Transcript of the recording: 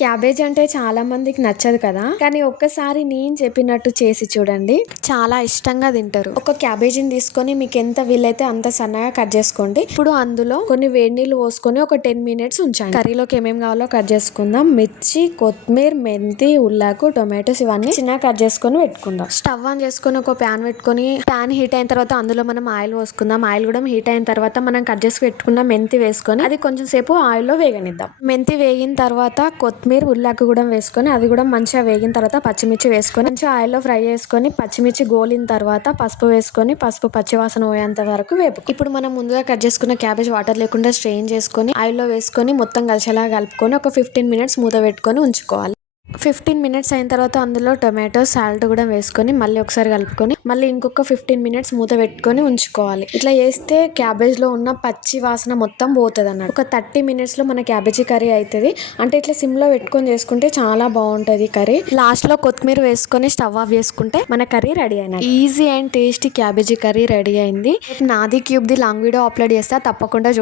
Cabbage అంటే చాలా మందికి నచ్చదు కదా, కానీ ఒక్కసారి నేను చెప్పినట్టు చేసి చూడండి, చాలా ఇష్టంగా తింటారు. ఒక క్యాబేజీని తీసుకొని మీకు ఎంత వీలైతే అంత సన్నగా కట్ చేసుకోండి. ఇప్పుడు అందులో కొన్ని వేడి నీళ్ళు పోసుకొని ఒక 10 మినిట్స్ ఉంచండి. కర్రీలోకి ఏమేమి కావాలో కట్ చేసుకుందాం. మిర్చి, కొత్తిమీర, మెంతి, ఉల్లాకు, టొమాటోస్ ఇవన్నీ చిన్నగా కట్ చేసుకొని పెట్టుకుందాం. స్టవ్ ఆన్ చేసుకొని ఒక ప్యాన్ పెట్టుకొని ప్యాన్ హీట్ అయిన తర్వాత అందులో మనం ఆయిల్ పోసుకుందాం. ఆయిల్ కూడా హీట్ అయిన తర్వాత మనం కట్ చేసి పెట్టుకున్న మెంతి వేసుకొని అది కొంచెం సేపు ఆయిల్లో వేగనిద్దాం. మెంతి వేగిన తర్వాత కొత్తిమీర, ఉల్లాకు కూడా వేసుకొని అది కూడా మంచిగా వేగిన తర్వాత పచ్చిమిర్చి వేసుకొని మంచిగా ఆయిల్లో ఫ్రై చేసుకొని పచ్చిమిర్చి గోలిన తర్వాత పసుపు వేసుకొని పసుపు పచ్చివాసన పోయేంత వరకు వేపు. ఇప్పుడు మనం ముందుగా కట్ చేసుకున్న క్యాబేజ్ వాటర్ లేకుండా స్ట్రెయిన్ చేసుకొని ఆయిల్లో వేసుకొని మొత్తం కలిసేలా కలుపుకొని ఒక 15 మినిట్స్ మూత పెట్టుకొని ఉంచుకోవాలి. 15 మినిట్స్ అయిన తర్వాత అందులో టొమాటో, సాల్ట్ కూడా వేసుకొని మళ్ళీ ఒకసారి కలుపుకొని మళ్ళీ ఇంకొక 15 మినిట్స్ మూత పెట్టుకొని ఉంచుకోవాలి. ఇట్లా చేస్తే క్యాబేజ్ లో ఉన్న పచ్చి వాసన మొత్తం పోతుంది అన్నట్టు. ఒక 30 మినిట్స్ లో మన క్యాబేజీ కర్రీ అవుతుంది. అంటే ఇట్లా సిమ్ లో పెట్టుకొని చేసుకుంటే చాలా బాగుంటది కర్రీ. లాస్ట్ లో కొత్తిమీర వేసుకొని స్టవ్ ఆఫ్ చేసుకుంటే మన కర్రీ రెడీ అయినది. Easy and tasty cabbage curry ready అయింది. నాది cube the long video upload చేస్తా, తప్పకుండా